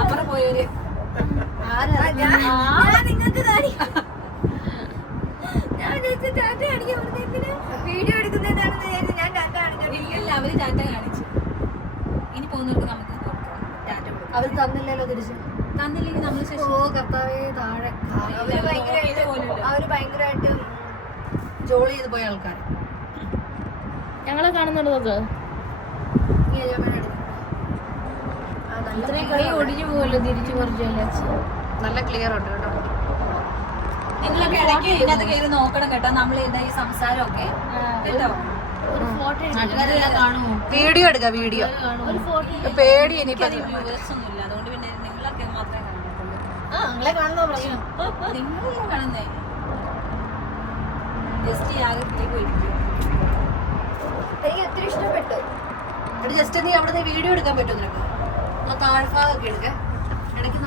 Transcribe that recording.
അപ്പുറം പോയൊരു നിങ്ങൾക്ക് വീഡിയോ എടുക്കുന്നതാണെന്ന് ഞാൻ ടാറ്റ കാണിച്ചില്ല. അവര് ടാറ്റ കാണിച്ചു. ഇനി പോകുന്നവർക്ക് നമുക്ക് ടാറ്റ കൊടുക്കും. അവര് തന്നില്ലല്ലോ തിരിച്ച്. തന്നില്ലെങ്കിൽ നമ്മൾ കർത്താവേ താഴെ അവര് ഭയങ്കരമായിട്ട് ജോലി ചെയ്ത് പോയ ആൾക്കാർ. ഞങ്ങളെ കാണുന്നുണ്ടോ? ഒടിഞ്ഞു പോവല്ലോ തിരിച്ചു കുറച്ചല്ലേ. നല്ല ക്ലിയർ ഉണ്ട് കേട്ടോ. നിങ്ങളൊക്കെ ഇടയ്ക്ക് ഇതിനകത്ത് കയറി നോക്കണം കേട്ടോ, നമ്മൾ എന്താ ഈ സംസാരമൊക്കെ കേട്ടോ. വീഡിയോ എടുക്ക, വീഡിയോ പേടി എനിക്ക് വ്യൂവേഴ്സ് ഒന്നുമില്ല, അതുകൊണ്ട് പിന്നെ നിങ്ങളൊക്കെ മാത്രമേ കാണത്തുള്ളൂ. നിങ്ങളെ കാണുന്ന പ്രശ്നം. നിങ്ങളെ കാണുന്നേ ജസ്റ്റ് ആകെ പോയിരിക്കും. എനിക്ക് ഒത്തിരി ഇഷ്ടപ്പെട്ടു. ജസ്റ്റ് നീ അവിടെ വീഡിയോ എടുക്കാൻ പറ്റും നിനക്ക്? താഴ്ഭാഗമൊക്കെ എടുക്കാൻ ഇടയ്ക്ക്